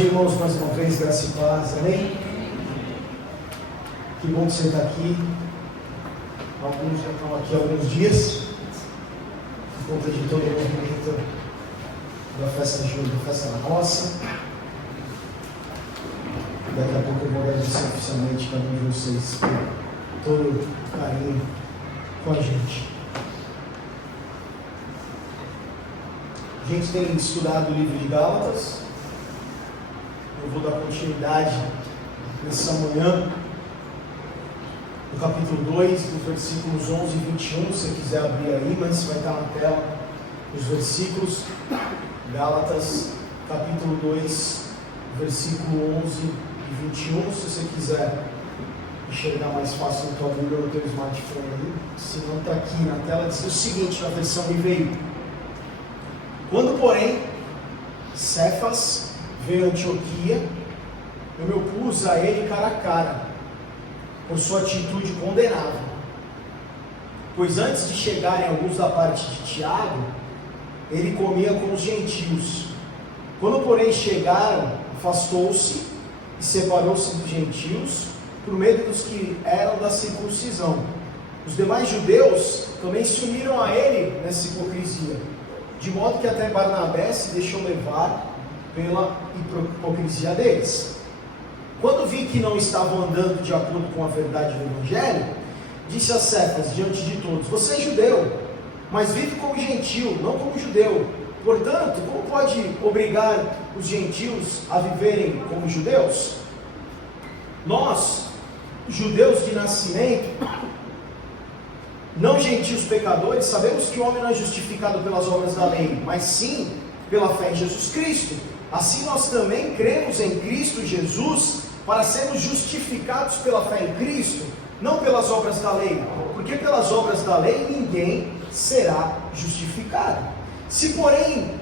Irmãos, mais uma vez, graça e paz, amém? Que bom que você está aqui. Alguns já estão aqui há alguns dias, por conta de todo o movimento da festa de julho, da festa da roça. Daqui a pouco eu vou agradecer oficialmente cada um de vocês por todo o carinho com a gente. A gente tem estudado o livro de Gálatas. Eu vou dar continuidade nessa manhã, no capítulo 2, dos versículos 11 e 21, se você quiser abrir aí, mas vai estar na tela os versículos. Gálatas, capítulo 2, versículo 11 e 21, se você quiser enxergar mais fácil no teu Bíblia ou no teu smartphone aí, se não está aqui na tela, diz o seguinte, na versão NVI: quando, porém, Cefas veio a Antioquia, eu me opus a ele cara a cara, por sua atitude condenável. Pois antes de chegarem alguns da parte de Tiago, ele comia com os gentios. Quando, porém, chegaram, afastou-se e separou-se dos gentios, por meio dos que eram da circuncisão. Os demais judeus também se uniram a ele nessa hipocrisia, de modo que até Barnabé se deixou levar pela hipocrisia deles. Quando vi que não estavam andando de acordo com a verdade do Evangelho, disse a Cefas diante de todos: você é judeu, mas vive como gentil, não como judeu. Portanto, como pode obrigar os gentios a viverem como judeus? Nós, judeus de nascimento, não gentios pecadores, sabemos que o homem não é justificado pelas obras da lei, mas sim pela fé em Jesus Cristo. Assim nós também cremos em Cristo Jesus para sermos justificados pela fé em Cristo, não pelas obras da lei, porque pelas obras da lei ninguém será justificado. Se, porém,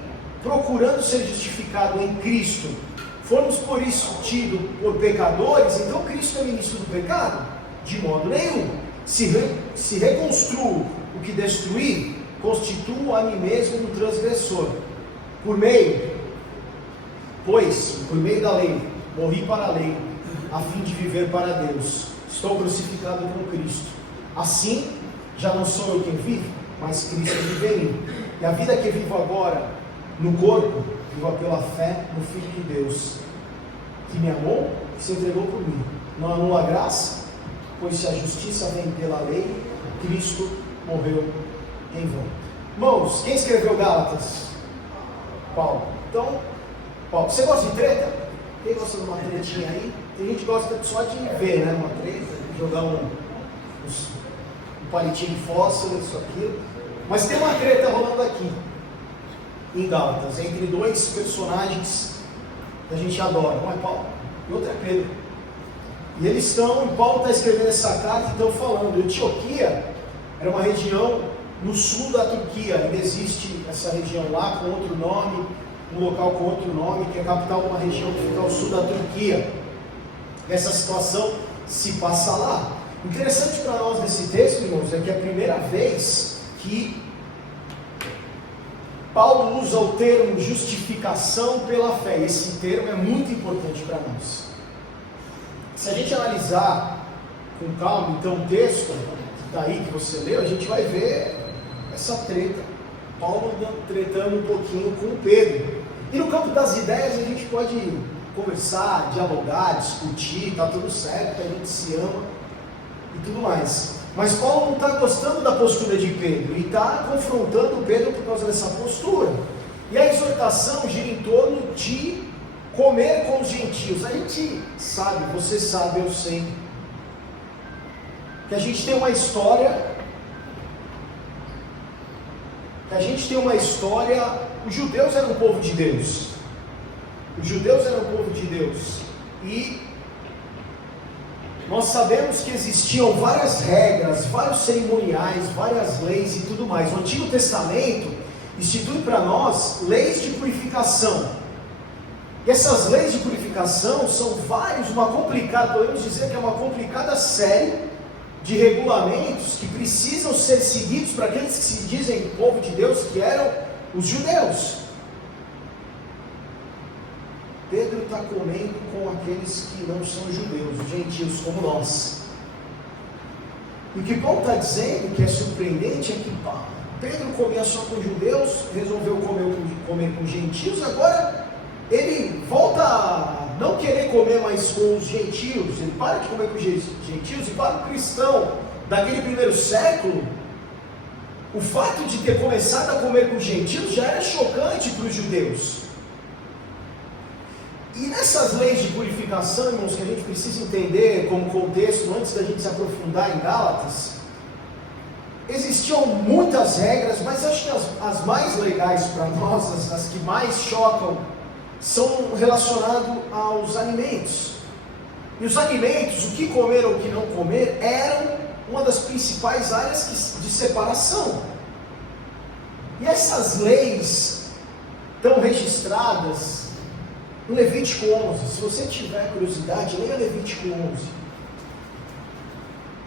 procurando ser justificado em Cristo, formos por isso tidos por pecadores, então Cristo é ministro do pecado? De modo nenhum. Se reconstruo o que destruí, constituo a mim mesmo um transgressor. Pois, por meio da lei, morri para a lei, a fim de viver para Deus. Estou crucificado com Cristo. Assim, já não sou eu quem vive, mas Cristo vive em mim. E a vida que vivo agora, no corpo, vivo pela fé no Filho de Deus, que me amou e se entregou por mim. Não anula a graça, pois se a justiça vem pela lei, Cristo morreu em vão. Irmãos, quem escreveu Gálatas? Paulo. Então, Paulo, você gosta de treta? Quem gosta de uma tretinha aí? Tem gente que gosta só de ver, né? Uma treta, jogar um palitinho de fósforo, isso, aquilo. Mas tem uma treta rolando aqui, em Gálatas, entre dois personagens que a gente adora. Um é Paulo e outro é Pedro. E eles estão, Paulo está escrevendo essa carta e estão falando. Antioquia era uma região no sul da Turquia, ainda existe essa região lá com outro nome, um local com outro nome, que é a capital de uma região que fica ao sul da Turquia. Essa situação se passa lá. Interessante para nós nesse texto, irmãos, é que é a primeira vez que Paulo usa o termo justificação pela fé. Esse termo é muito importante para nós. Se a gente analisar com calma, então, o texto que está aí, que você leu, a gente vai ver essa treta. Paulo tretando um pouquinho com o Pedro. E no campo das ideias a gente pode conversar, dialogar, discutir, está tudo certo, a gente se ama e tudo mais. Mas Paulo não está gostando da postura de Pedro e está confrontando Pedro por causa dessa postura. E a exortação gira em torno de comer com os gentios. A gente sabe, você sabe, eu sei, que a gente tem uma história. Os judeus eram o povo de Deus. E nós sabemos que existiam várias regras, vários cerimoniais, várias leis e tudo mais. O Antigo Testamento institui para nós leis de purificação. E essas leis de purificação são podemos dizer que é uma complicada série de regulamentos que precisam ser seguidos para aqueles que se dizem povo de Deus, que eram os judeus. Pedro está comendo com aqueles que não são judeus, os gentios como nós. E o que Paulo está dizendo, que é surpreendente, é que Pedro comia só com judeus, resolveu comer com gentios, agora ele volta a não querer comer mais com os gentios, ele para de comer com os gentios, e para o cristão daquele primeiro século, o fato de ter começado a comer com os gentios já era chocante para os judeus. E nessas leis de purificação, irmãos, que a gente precisa entender como contexto, antes da gente se aprofundar em Gálatas, existiam muitas regras, mas acho que as mais legais para nós, as que mais chocam, são relacionadas aos alimentos. E os alimentos, o que comer ou o que não comer, eram uma das principais áreas de separação. E essas leis estão registradas no Levítico 11. Se você tiver curiosidade, leia Levítico 11.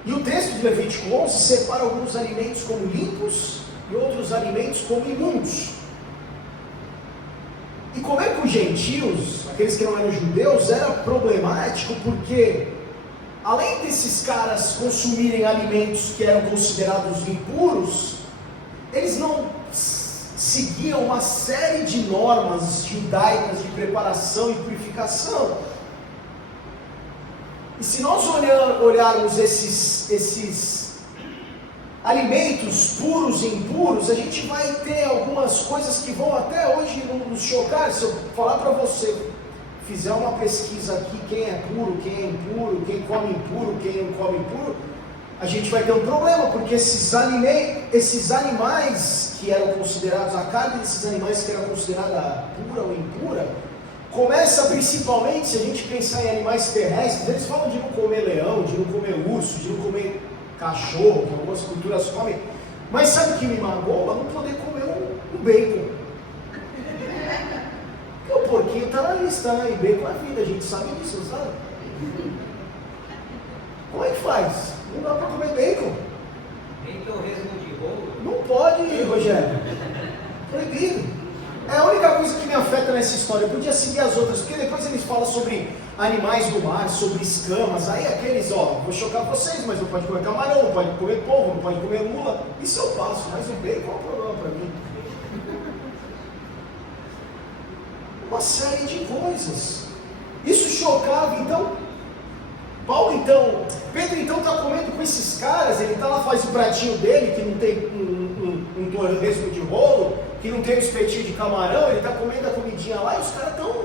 E o texto de Levítico 11 separa alguns alimentos como limpos e outros alimentos como imundos. E comer com gentios, aqueles que não eram judeus, era problemático porque, além desses caras consumirem alimentos que eram considerados impuros, eles não seguiam uma série de normas judaicas de preparação e purificação. E se nós olharmos esses alimentos puros e impuros, a gente vai ter algumas coisas que vão até hoje nos chocar. Se eu falar para você, fizer uma pesquisa aqui, quem é puro, quem é impuro, quem come impuro, quem não come impuro, a gente vai ter um problema, porque esses animais que eram considerados, a carne desses animais que era considerada pura ou impura, começa principalmente, se a gente pensar em animais terrestres, eles falam de não comer leão, de não comer urso, de não comer cachorro, que algumas culturas comem, mas sabe o que me magoa? Não poder comer um bacon. Porque o porquinho está na lista, né? E bacon é vida, a gente sabe disso, sabe? Como é que faz? Não dá para comer bacon. Nem torresmo de rolo? Não pode, Rogério. Proibido. É a única coisa que me afeta nessa história. Eu podia seguir as outras, porque depois eles falam sobre animais do mar, sobre escamas. Aí aqueles, vou chocar vocês, mas não pode comer camarão, não pode comer polvo, não pode comer mula. Isso eu passo, mas o bacon é um problema para mim. Uma série de coisas. Isso chocava, então. Pedro está comendo com esses caras, ele está lá, faz o pratinho dele, que não tem um torresmo de rolo, que não tem um espetinho de camarão, ele está comendo a comidinha lá, e os caras estão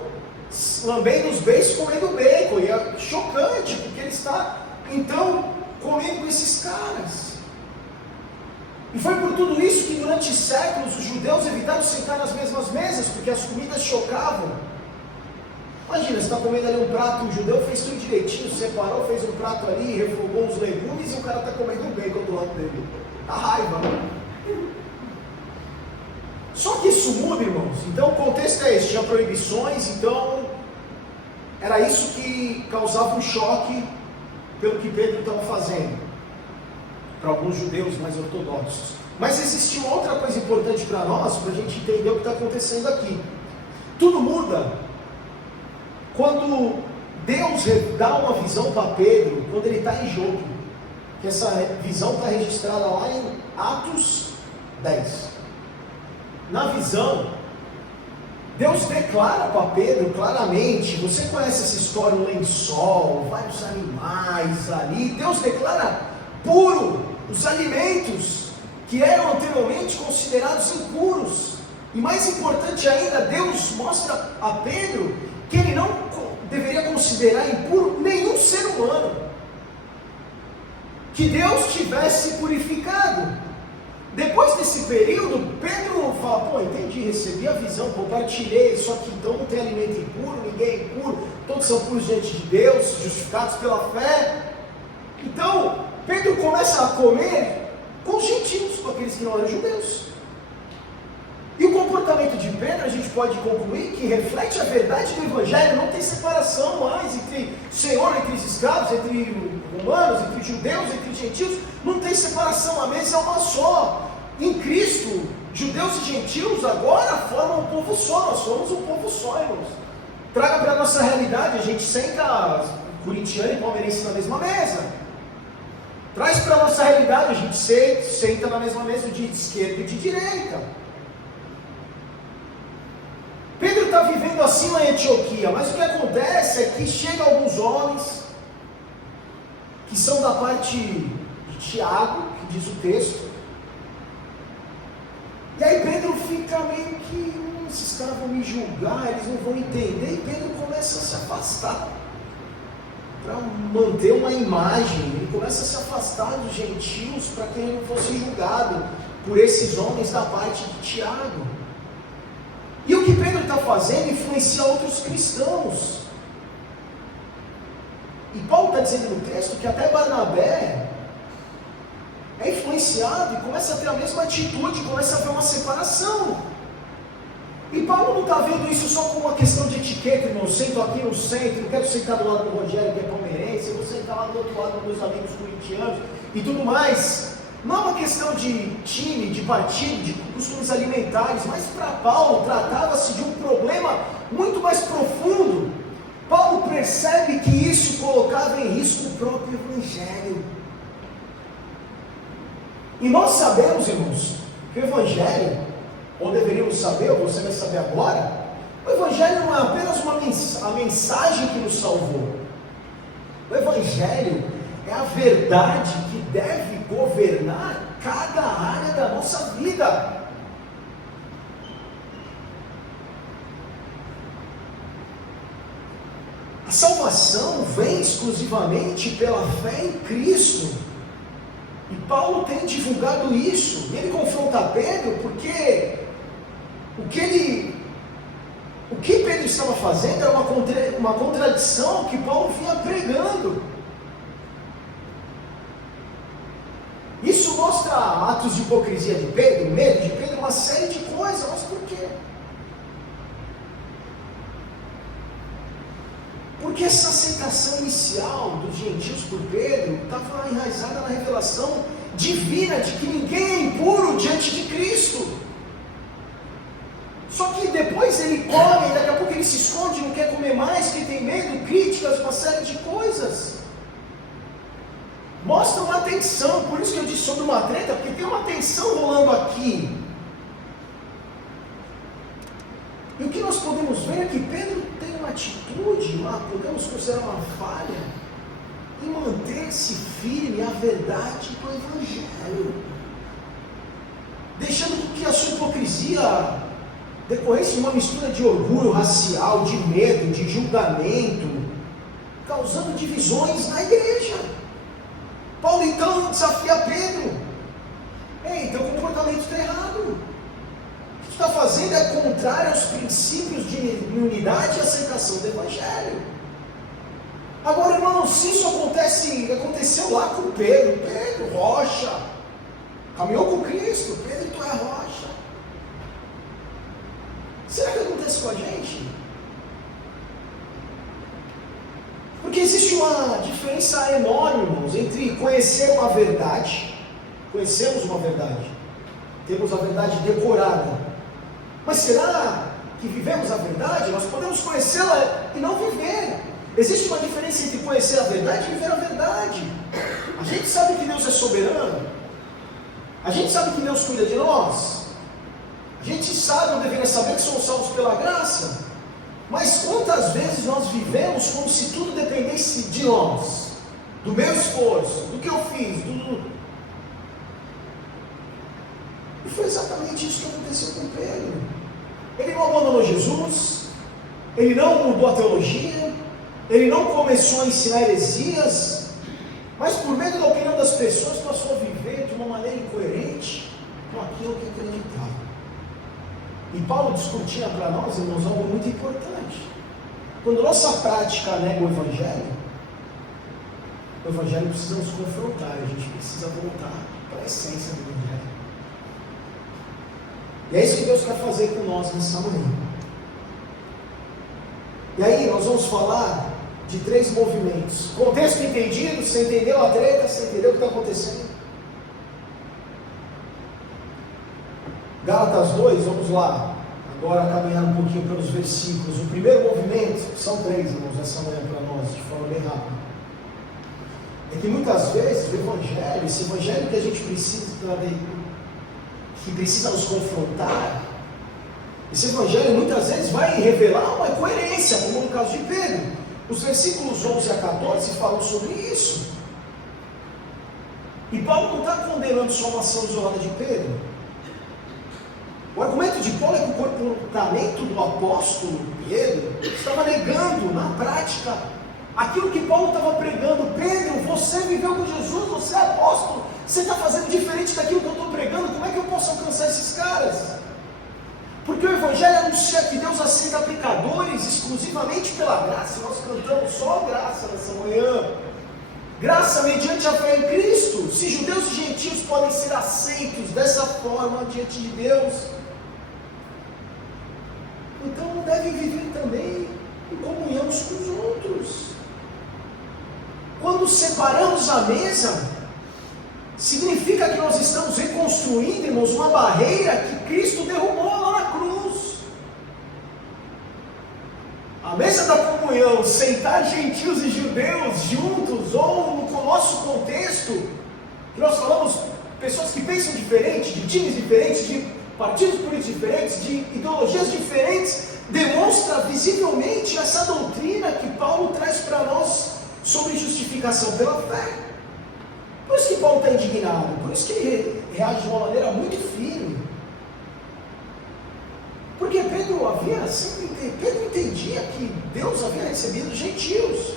lambendo os beiços, comendo bacon, e é chocante, porque ele está, então, comendo com esses caras. E foi por tudo isso que durante séculos os judeus evitaram sentar nas mesmas mesas, porque as comidas chocavam. Imagina, você está comendo ali um prato, o judeu fez tudo direitinho, separou, fez um prato ali, refogou os legumes e o cara está comendo um bacon do lado dele. A raiva, né? Só que isso muda, irmãos. Então o contexto é esse, tinha proibições, então era isso que causava um choque pelo que Pedro estava fazendo, para alguns judeus mais ortodoxos. Mas existe uma outra coisa importante para nós, para a gente entender o que está acontecendo aqui. Tudo muda quando Deus dá uma visão para Pedro, quando ele está em jogo, que essa visão está registrada lá em Atos 10. Na visão, Deus declara para Pedro claramente, você conhece essa história, um lençol, vários animais ali, Deus declara puro os alimentos que eram anteriormente considerados impuros. E mais importante ainda, Deus mostra a Pedro que ele não deveria considerar impuro nenhum ser humano, que Deus tivesse purificado. Depois desse período, Pedro fala, entendi, recebi a visão, compartilhei, só que então não tem alimento impuro, ninguém é impuro, todos são puros diante de Deus, justificados pela fé. Então, Pedro começa a comer com os gentios, com aqueles que não eram judeus. E o comportamento de Pedro, a gente pode concluir que reflete a verdade do Evangelho. Não tem separação mais entre Senhor, entre os escravos, entre romanos, entre judeus, entre gentios. Não tem separação, a mesa é uma só. Em Cristo, judeus e gentios agora formam um povo só. Nós somos um povo só, irmãos. Traga para a nossa realidade, a gente senta corintiano e palmeirense na mesma mesa. Traz para a nossa realidade, a gente senta na mesma mesa de esquerda e de direita. Pedro está vivendo assim na Antioquia, mas o que acontece é que chegam alguns homens que são da parte de Tiago, que diz o texto, e aí Pedro fica meio que, esses caras vão me julgar, eles não vão entender, e Pedro começa a se afastar, para manter uma imagem, ele começa a se afastar dos gentios, para que ele não fosse julgado por esses homens da parte de Tiago. E o que Pedro está fazendo influencia outros cristãos. E Paulo está dizendo no texto que até Barnabé é influenciado e começa a ter a mesma atitude, começa a haver uma separação. E Paulo não está vendo isso só como uma questão de etiqueta, irmão. Eu sento aqui no centro, eu quero sentar do lado do Rogério, que é palmeirense, eu vou sentar lá do outro lado com meus amigos corintianos e tudo mais. Não é uma questão de time, de partido, de costumes alimentares, mas para Paulo tratava-se de um problema muito mais profundo. Paulo percebe que isso colocava em risco o próprio Evangelho. E nós sabemos, irmãos, que o Evangelho, ou deveríamos saber, ou você vai saber agora, o Evangelho não é apenas a mensagem que nos salvou. O Evangelho é a verdade que deve governar cada área da nossa vida. A salvação vem exclusivamente pela fé em Cristo. E Paulo tem divulgado isso. E ele confronta Pedro porque o que Pedro estava fazendo era uma contradição que Paulo vinha pregando. Isso mostra atos de hipocrisia de Pedro, medo de Pedro, uma série de coisas. Mas por quê? Porque essa aceitação inicial dos gentios por Pedro estava enraizada na revelação divina de que ninguém é impuro diante de Cristo. Só que depois ele come, e daqui a pouco ele se esconde, não quer comer mais, porque tem medo, críticas, uma série de coisas. Mostra uma tensão, por isso que eu disse sobre uma treta, porque tem uma tensão rolando aqui. E o que nós podemos ver é que Pedro tem uma atitude, podemos considerar uma falha, em manter-se firme à verdade do Evangelho, deixando que a sua hipocrisia decorresse de uma mistura de orgulho racial, de medo, de julgamento, causando divisões na igreja. Paulo então desafia Pedro: ei, teu comportamento está errado. O que está fazendo é contrário aos princípios de unidade e aceitação do Evangelho. Agora, irmão, se isso aconteceu lá com Pedro, rocha, caminhou com Cristo, Pedro, tu é rocha. Será que acontece com a gente? Porque existe uma diferença enorme, irmãos, entre conhecer uma verdade, conhecemos uma verdade, temos a verdade decorada, mas será que vivemos a verdade? Nós podemos conhecê-la e não viver. Existe uma diferença entre conhecer a verdade e viver a verdade. A gente sabe que Deus é soberano, a gente sabe que Deus cuida de nós, a gente sabe ou deveria saber que somos salvos pela graça, mas quantas vezes nós vivemos como se tudo dependesse de nós, do meu esforço, do que eu fiz, E foi exatamente isso que aconteceu com Pedro. Ele não abandonou Jesus, ele não mudou a teologia, ele não começou a ensinar heresias, mas por medo da opinião das pessoas passou a viver de uma maneira incoerente com aquilo que acreditava. E Paulo discutia para nós, irmãos, algo muito importante. Quando nossa prática nega o Evangelho precisa nos confrontar, a gente precisa voltar para a essência do Evangelho. E é isso que Deus quer fazer com nós nessa manhã. E aí nós vamos falar de 3 movimentos. Contexto entendido, você entendeu a treta, você entendeu o que está acontecendo? Gálatas 2, vamos lá. agora caminhar um pouquinho pelos versículos. O primeiro movimento, são 3, irmãos, essa manhã para nós, de forma bem rápida. É que muitas vezes o Evangelho, esse Evangelho que a gente precisa, que precisa nos confrontar, esse Evangelho muitas vezes vai revelar uma incoerência, como no caso de Pedro. Os versículos 11 a 14 falam sobre isso. E Paulo não está condenando só uma ação isolada de Pedro. O argumento de Paulo é que o comportamento do apóstolo Pedro estava negando na prática aquilo que Paulo estava pregando. Pedro, você viveu com Jesus, você é apóstolo, você está fazendo diferente daquilo que eu estou pregando, como é que eu posso alcançar esses caras? Porque o Evangelho anuncia que Deus aceita pecadores exclusivamente pela graça. Nós cantamos só graça nessa manhã. Graça mediante a fé em Cristo. Se judeus e gentios podem ser aceitos dessa forma diante de Deus, então devem viver também em comunhão uns com os outros. Quando separamos a mesa, significa que nós estamos reconstruindo, irmãos, uma barreira que Cristo derrubou lá na cruz. A mesa da comunhão, sentar gentios e judeus juntos, ou no nosso contexto, que nós falamos, pessoas que pensam diferente, de times diferentes, de partidos políticos diferentes, de ideologias diferentes, demonstra visivelmente essa doutrina que Paulo traz para nós sobre justificação pela fé. Por isso que Paulo está indignado, por isso que ele reage de uma maneira muito firme. Porque Pedro entendia que Deus havia recebido os gentios.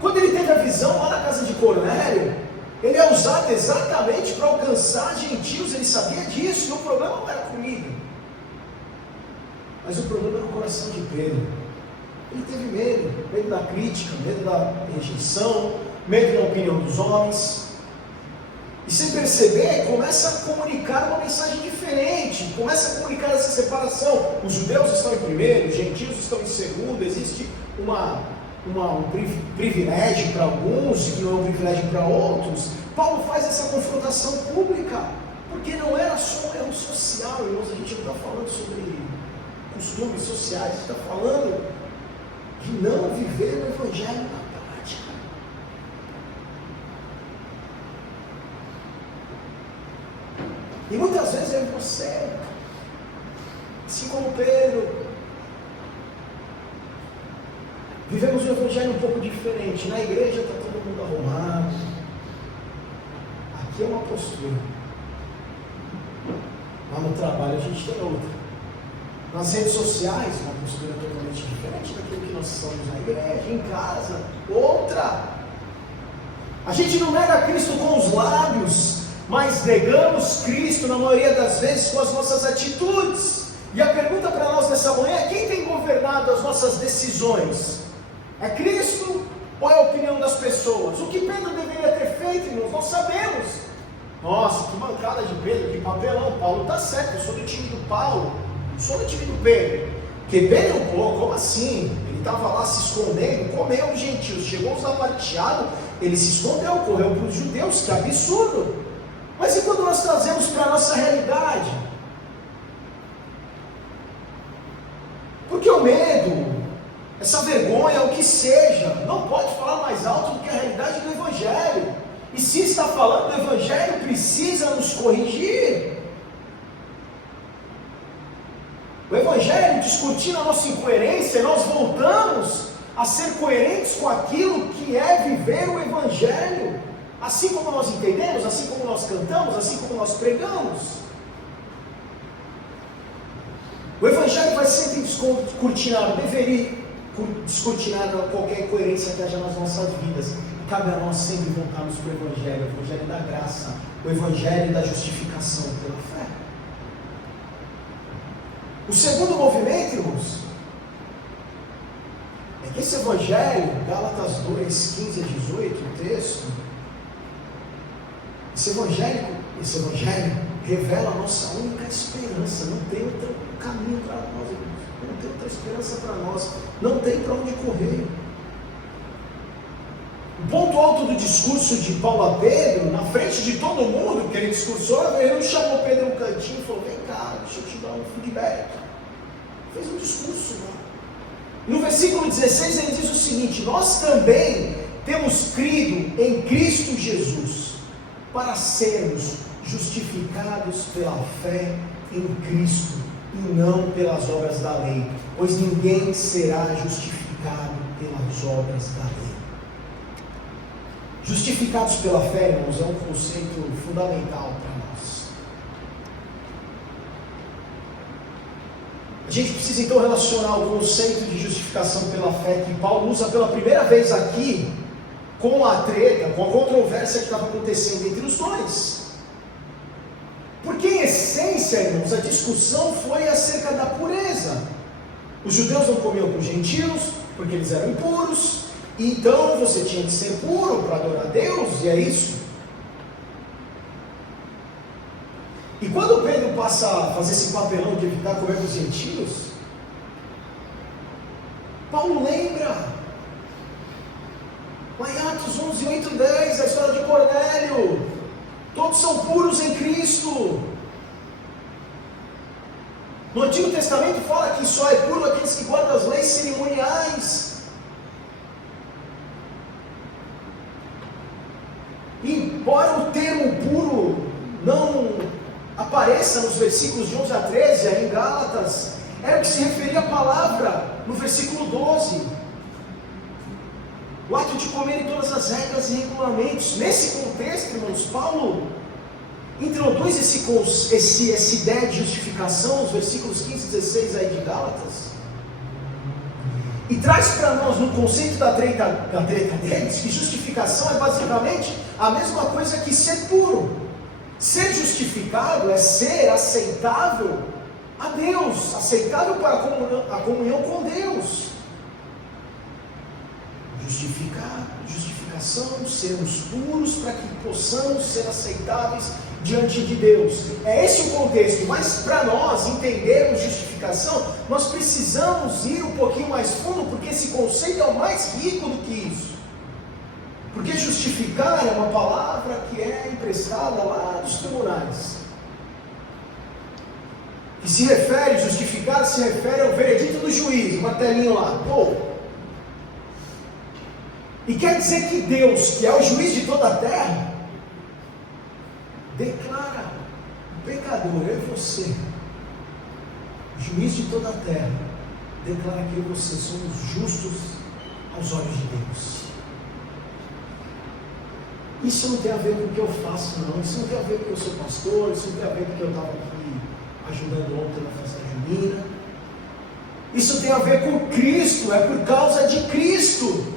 Quando ele teve a visão lá na casa de Cornélio, ele é usado exatamente para alcançar gentios, ele sabia disso, e o problema não era comigo. Mas o problema era o coração de Pedro. Ele teve medo da crítica, medo da rejeição, medo da opinião dos homens, e sem perceber, começa a comunicar uma mensagem diferente, começa a comunicar essa separação. Os judeus estão em primeiro, os gentios estão em segundo, existe um privilégio para alguns e não é um privilégio para outros. Paulo faz essa confrontação pública, porque não era só um social, irmãos, a gente não está falando sobre costumes sociais, a gente está falando de não viver o Evangelho na prática. E muitas vezes eu e você, assim como Pedro, vivemos um Evangelho um pouco diferente. Na igreja está todo mundo arrumado, aqui é uma postura, lá no trabalho a gente tem outra. Nas redes sociais, uma postura totalmente diferente daquilo que nós somos na igreja, em casa, outra. A gente não nega Cristo com os lábios, mas negamos Cristo na maioria das vezes com as nossas atitudes. E a pergunta para nós nessa manhã é: quem tem governado as nossas decisões? É Cristo ou é a opinião das pessoas? O que Pedro deveria ter feito, irmãos, nós sabemos. Nossa, que mancada de Pedro, que papelão. Paulo está certo, eu sou do time do Paulo, não sou do time do Pedro. Porque Pedro, pô, como assim? Ele estava lá se escondendo, comeu os gentios, chegou os aparteados, ele se escondeu, correu para os judeus, que absurdo. Mas e quando nós trazemos para a nossa realidade? Porque o medo, essa vergonha, o que seja, não pode falar mais alto do que a realidade do Evangelho. E se está falando do Evangelho, precisa nos corrigir. O Evangelho, discutindo a nossa incoerência, nós voltamos a ser coerentes com aquilo que é viver o Evangelho. Assim como nós entendemos, assim como nós cantamos, assim como nós pregamos. O Evangelho vai sempre descortinar, deveria descortinar qualquer incoerência que haja nas nossas vidas. Cabe a nós sempre voltarmos para o Evangelho da graça, o Evangelho da justificação pela fé. O segundo movimento, irmãos, é que esse Evangelho, Gálatas 2, 15 a 18, o texto, esse Evangelho revela a nossa única esperança. Não tem outro caminho para nós, irmãos. Não tem outra esperança para nós. Não tem para onde correr. O ponto alto do discurso de Paulo a Pedro, na frente de todo mundo que ele discursou, ele não chamou Pedro no cantinho e falou: vem cá, deixa eu te dar um feedback. Fez um discurso lá. No versículo 16 ele diz o seguinte: nós também temos crido em Cristo Jesus para sermos justificados pela fé em Cristo e não pelas obras da lei, pois ninguém será justificado pelas obras da lei. Justificados pela fé, irmãos, é um conceito fundamental para nós. A gente precisa então relacionar o conceito de justificação pela fé que Paulo usa pela primeira vez aqui com a treta, com a controvérsia que estava acontecendo entre os dois. Porque em essência, irmãos, a discussão foi acerca da pureza. Os judeus não comiam com os gentios porque eles eram impuros, e então você tinha que ser puro para adorar a Deus, e é isso. E quando Pedro passa a fazer esse papelão de evitar comer com os gentios, Paulo lembra lá em Atos 11, 8 e 10, a história de Cornélio: todos são puros em Cristo. No Antigo Testamento fala que só é puro aqueles que guardam as leis cerimoniais. Embora o termo puro não apareça nos versículos de 11 a 13, aí em Gálatas, era o que se referia à palavra no versículo 12. O ato de comer em todas as regras e regulamentos. Nesse contexto, irmãos, Paulo introduz essa ideia de justificação, os versículos 15 e 16 aí de Gálatas, e traz para nós, no conceito da treta deles, que justificação é basicamente a mesma coisa que ser puro. Ser justificado é ser aceitável a Deus, aceitável para a comunhão com Deus. Justificação, sermos puros para que possamos ser aceitáveis diante de Deus. É esse o contexto, mas para nós entendermos justificação, nós precisamos ir um pouquinho mais fundo, porque esse conceito é o mais rico do que isso. Porque justificar é uma palavra que é emprestada lá dos tribunais, que se refere, justificar se refere ao veredito do juiz, martelinho lá, e quer dizer que Deus, que é o juiz de toda a terra, declara o pecador, eu e você, juiz de toda a terra, declara que eu e você somos justos aos olhos de Deus. Isso não tem a ver com o que eu faço, não. Isso não tem a ver com que eu sou pastor, isso não tem a ver com que eu estava aqui ajudando ontem na festa junina. Isso tem a ver com Cristo, é por causa de Cristo.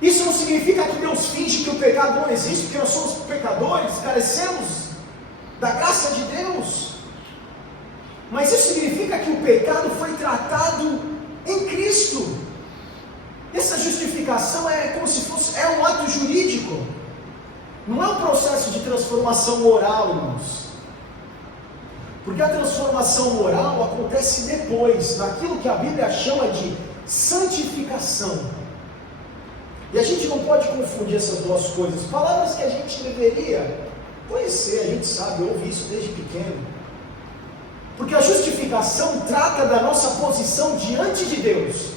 Isso não significa que Deus finge que o pecado não existe, porque nós somos pecadores, carecemos da graça de Deus. Mas isso significa que o pecado foi tratado em Cristo. Essa justificação é como se fosse, um ato jurídico. Não é um processo de transformação moral, irmãos. Porque a transformação moral acontece depois, naquilo que a Bíblia chama de santificação. E a gente não pode confundir essas duas coisas. Palavras que a gente deveria conhecer, a gente sabe, ouve isso desde pequeno. Porque a justificação trata da nossa posição diante de Deus.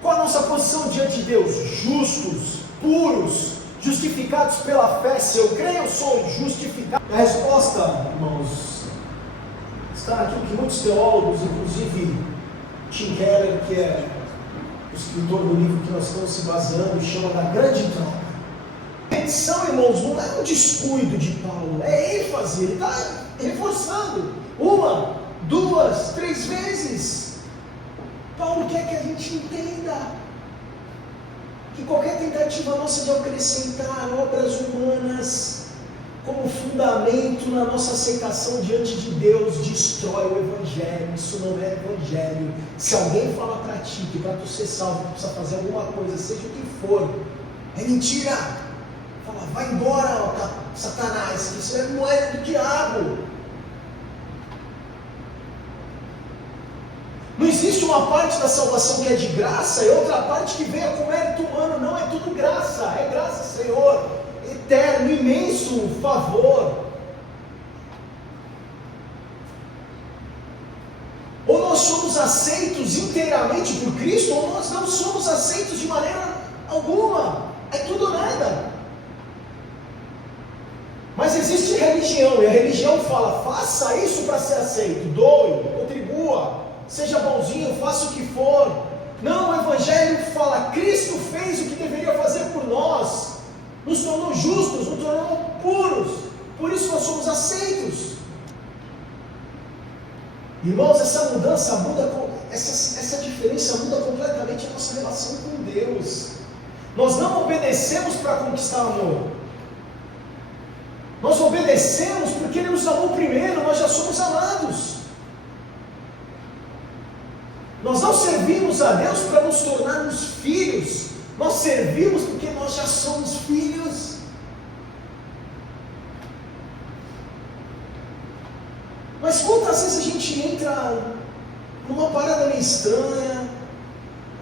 Qual a nossa posição diante de Deus? Justos, puros, justificados pela fé. Se eu creio, eu sou justificado. A resposta, irmãos, está naquilo que muitos teólogos, inclusive Tim Keller, que é o escritor do livro que nós estamos se baseando, chama da grande troca. A petição, irmãos, não é um descuido de Paulo, é ênfase, ele está reforçando 1, 2, 3 vezes. Paulo quer que a gente entenda que qualquer tentativa nossa de acrescentar obras humanas como fundamento na nossa aceitação diante de Deus destrói o Evangelho. Isso não é Evangelho. Se alguém fala para ti que para tu ser salvo tu precisa fazer alguma coisa, seja o que for, é mentira. Fala, vai embora, Satanás, que isso é moeda do diabo. Não existe um uma parte da salvação que é de graça e outra parte que veio com mérito humano. Não, é tudo graça, é graça, Senhor, eterno, imenso favor. Ou nós somos aceitos inteiramente por Cristo, ou nós não somos aceitos de maneira alguma. É tudo ou nada. Mas existe religião, e a religião fala: faça isso para ser aceito, doe, contribua, seja bonzinho, faça o que for. Não, o Evangelho fala: Cristo fez o que deveria fazer por nós, nos tornou justos, nos tornou puros, por isso nós somos aceitos. Irmãos, essa mudança muda, essa diferença muda completamente a nossa relação com Deus. Nós não obedecemos para conquistar amor. Nós obedecemos porque Ele nos amou primeiro, nós já somos amados. Nós não servimos a Deus para nos tornarmos filhos, nós servimos porque nós já somos filhos. Mas quantas vezes a gente entra numa parada meio estranha,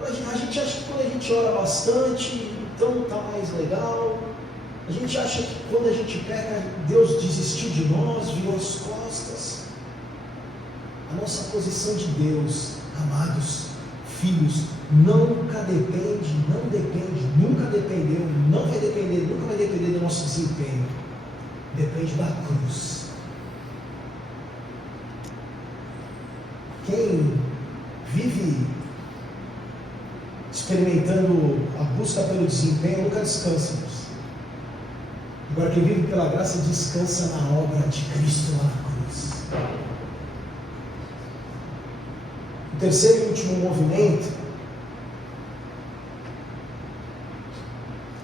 a gente acha que quando a gente ora bastante, então está mais legal. A gente acha que quando a gente peca, Deus desistiu de nós, virou as costas. A nossa posição de Deus, amados filhos, nunca depende, nunca dependeu, não vai depender, nunca vai depender do nosso desempenho. Depende da cruz. Quem vive experimentando a busca pelo desempenho nunca descansa. Agora, quem vive pela graça descansa na obra de Cristo lá na cruz. O terceiro e último movimento,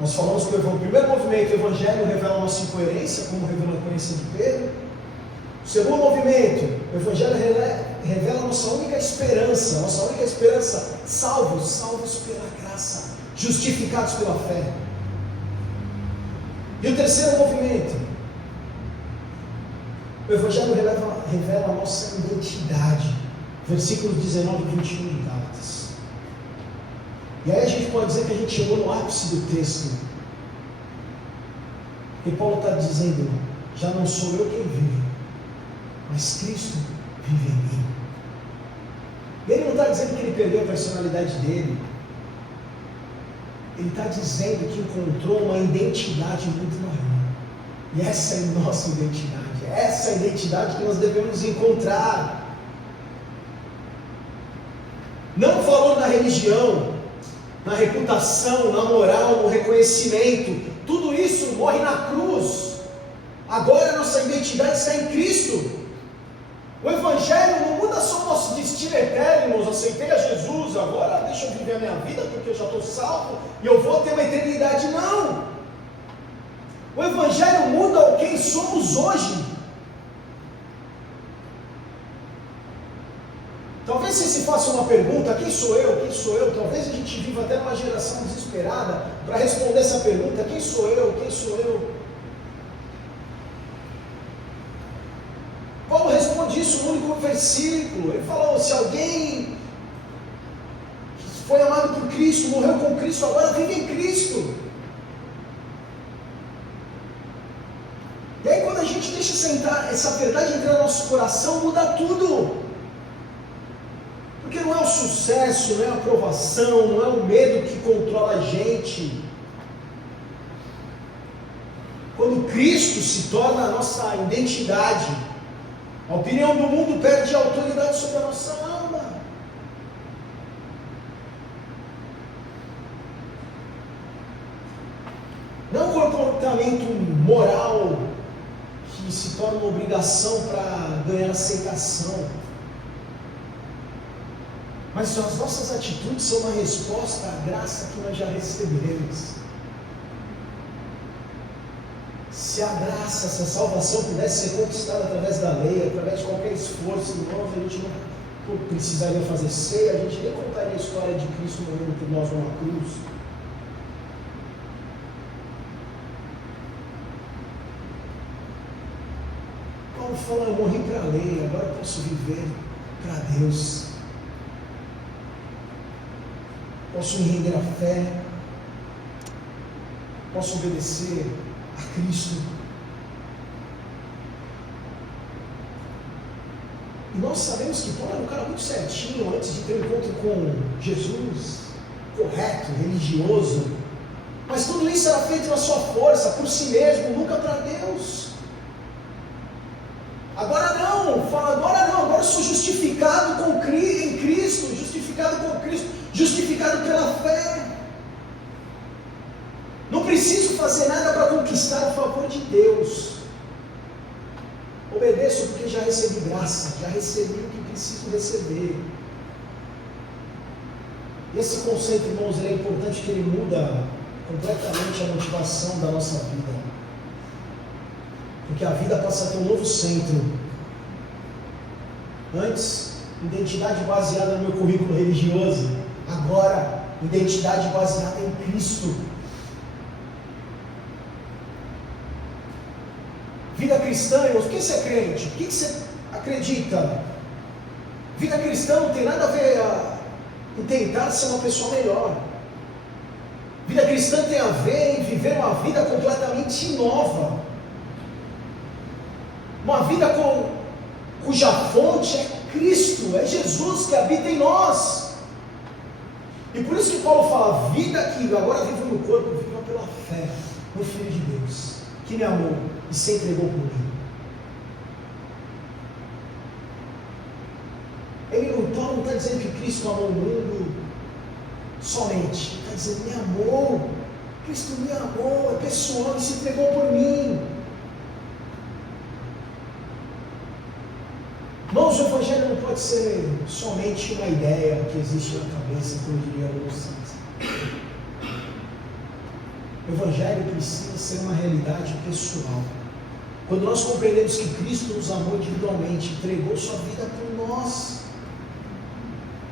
nós falamos que o primeiro movimento, o Evangelho revela a nossa incoerência, como revelou a incoerência de Pedro. O segundo movimento, o Evangelho revela a nossa única esperança, salvos pela graça, justificados pela fé. E o terceiro movimento, o Evangelho revela a nossa identidade, versículos 19 e 21 de Gálatas. E aí a gente pode dizer que a gente chegou no ápice do texto, e Paulo está dizendo: já não sou eu quem vive, mas Cristo vive em mim. E ele não está dizendo que ele perdeu a personalidade dele. Ele está dizendo que encontrou uma identidade muito maior. E essa é a nossa identidade. Essa é a identidade que nós devemos encontrar. Não falou na religião, na reputação, na moral, no reconhecimento. Tudo isso morre na cruz. Agora a nossa identidade está em Cristo. O Evangelho não muda só o nosso destino eterno. Eu aceitei a Jesus, agora deixa eu viver a minha vida porque eu já estou salvo e eu vou ter uma eternidade. Não! O Evangelho muda o quem somos hoje. Talvez você se faça uma pergunta: quem sou eu? Quem sou eu? Talvez a gente viva até uma geração desesperada para responder essa pergunta: quem sou eu? Quem sou eu? Paulo responde isso no único versículo. Ele falou: se alguém foi amado por Cristo, morreu com Cristo, agora vive em Cristo. E aí, quando a gente deixa essa verdade entrar no nosso coração, muda tudo. Porque não é o sucesso, não é a aprovação, não é o medo que controla a gente. Quando Cristo se torna a nossa identidade, a opinião do mundo perde a autoridade sobre a nossa alma. Não um comportamento moral que se torna uma obrigação para ganhar aceitação. Mas as nossas atitudes são uma resposta à graça que nós já recebemos. Se a graça, se a salvação pudesse ser conquistada através da lei, através de qualquer esforço, irmãos, a gente não precisaria fazer ceia, a gente nem contaria a história de Cristo morrendo por nós numa cruz. Paulo fala: eu morri para a lei, agora eu posso viver para Deus. Posso me render à fé, posso obedecer a Cristo. E nós sabemos que Paulo era um cara muito certinho antes de ter um encontro com Jesus, correto, religioso. Mas tudo isso era feito na sua força, por si mesmo, nunca para Deus. Agora não, agora eu sou justificado em Cristo, justificado pela fé. Não preciso fazer nada para conquistar o favor de Deus. Obedeço porque já recebi graça, já recebi o que preciso receber. Esse conceito, irmãos, ele é importante, que ele muda completamente a motivação da nossa vida. Porque a vida passa a ter um novo centro. Antes, identidade baseada no meu currículo religioso. Agora, identidade baseada em Cristo. Vida cristã, irmãos, por que você é crente? O que você acredita? Vida cristã não tem nada a ver em tentar ser uma pessoa melhor. Vida cristã tem a ver em viver uma vida completamente nova. Uma vida cuja fonte é Cristo, é Jesus que habita em nós. E por isso que Paulo fala, vida que agora vivo no corpo, viva pela fé no Filho de Deus, que me amou e se entregou por mim. Paulo não está dizendo que Cristo amou o mundo somente, ele está dizendo, me amou, Cristo me amou, é pessoal, e se entregou por mim. Irmãos, o Evangelho não pode ser somente uma ideia que existe na cabeça, como diria alguns santos. O Evangelho precisa ser uma realidade pessoal. Quando nós compreendemos que Cristo nos amou individualmente, entregou sua vida por nós,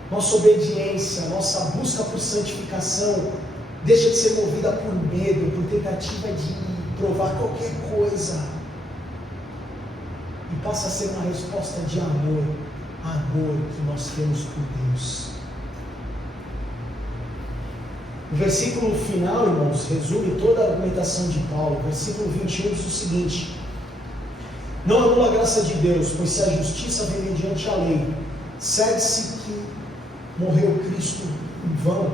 nossa obediência, nossa busca por santificação deixa de ser movida por medo, por tentativa de provar qualquer coisa, e passa a ser uma resposta de amor que nós temos por Deus. O versículo final, irmãos, resume toda a argumentação de Paulo. O versículo 21 diz o seguinte: não anula a graça de Deus, pois se a justiça vem mediante a lei, segue-se que morreu Cristo em vão.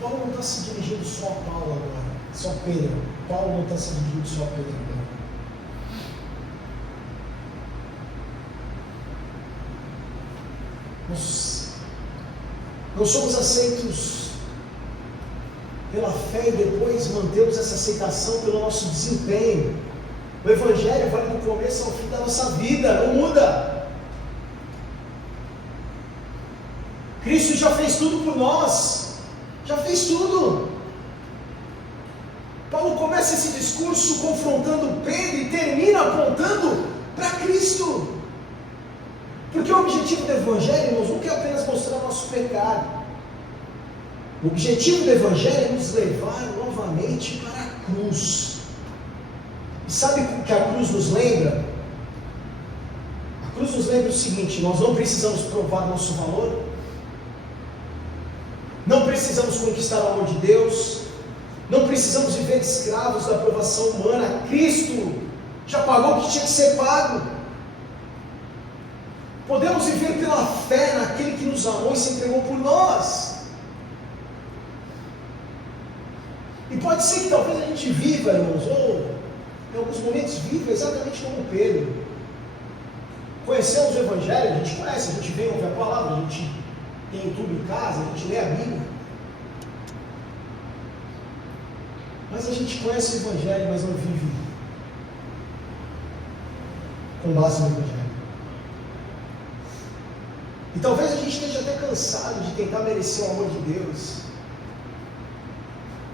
Paulo não está se dirigindo só a Paulo agora, só a Pedro. Paulo não está se dirigindo só a Pedro agora. Nós não somos aceitos pela fé e depois mantemos essa aceitação pelo nosso desempenho. O Evangelho vai do começo ao fim da nossa vida, não muda. Cristo já fez tudo por nós, já fez tudo. Paulo começa esse discurso confrontando Pedro e termina apontando para Cristo. Porque o objetivo do Evangelho, irmãos, nunca é apenas mostrar o nosso pecado. O objetivo do Evangelho é nos levar novamente para a cruz. E sabe o que a cruz nos lembra? A cruz nos lembra o seguinte: nós não precisamos provar nosso valor, não precisamos conquistar o amor de Deus, não precisamos viver de escravos da aprovação humana. Cristo já pagou o que tinha que ser pago. Podemos viver pela fé naquele que nos amou e se entregou por nós. E pode ser que talvez a gente viva, irmãos, ou em alguns momentos viva exatamente como Pedro. Conhecemos o Evangelho, a gente conhece, a gente vem ouvir a palavra, a gente tem YouTube em casa, a gente lê a Bíblia. Mas a gente conhece o Evangelho, mas não vive com base no Evangelho. E talvez a gente esteja até cansado de tentar merecer o amor de Deus.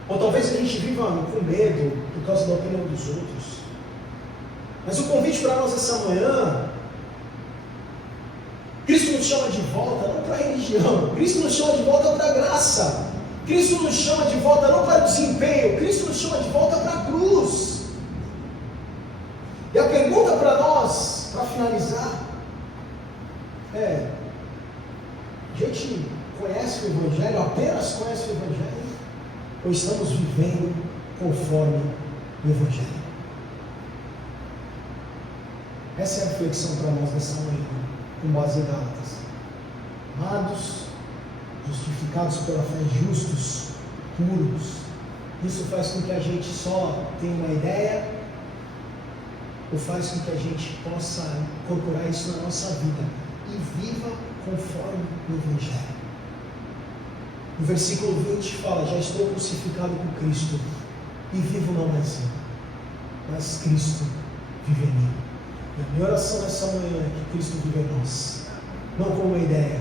Ou talvez a gente viva com medo por causa da opinião dos outros. Mas o convite para nós essa manhã, Cristo nos chama de volta não para a religião, Cristo nos chama de volta para a graça, Cristo nos chama de volta não para o desempenho, Cristo nos chama de volta para a cruz. E a pergunta para nós, para finalizar, é: diante conhece o Evangelho, apenas conhece o Evangelho, ou estamos vivendo conforme o Evangelho? Essa é a reflexão para nós nessa manhã, com base em Gálatas. Amados, justificados pela fé, justos, puros. Isso faz com que a gente só tenha uma ideia, ou faz com que a gente possa incorporar isso na nossa vida e viva conforme o Evangelho. No versículo 20 fala: já estou crucificado com Cristo, e vivo não mais eu, mas Cristo vive em mim. E a minha oração nessa manhã é que Cristo vive em nós, não como uma ideia,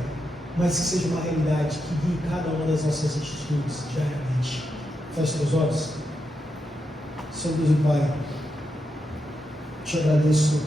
mas que seja uma realidade que guie cada uma das nossas atitudes diariamente. Feche teus olhos. Senhor Deus e Pai, te agradeço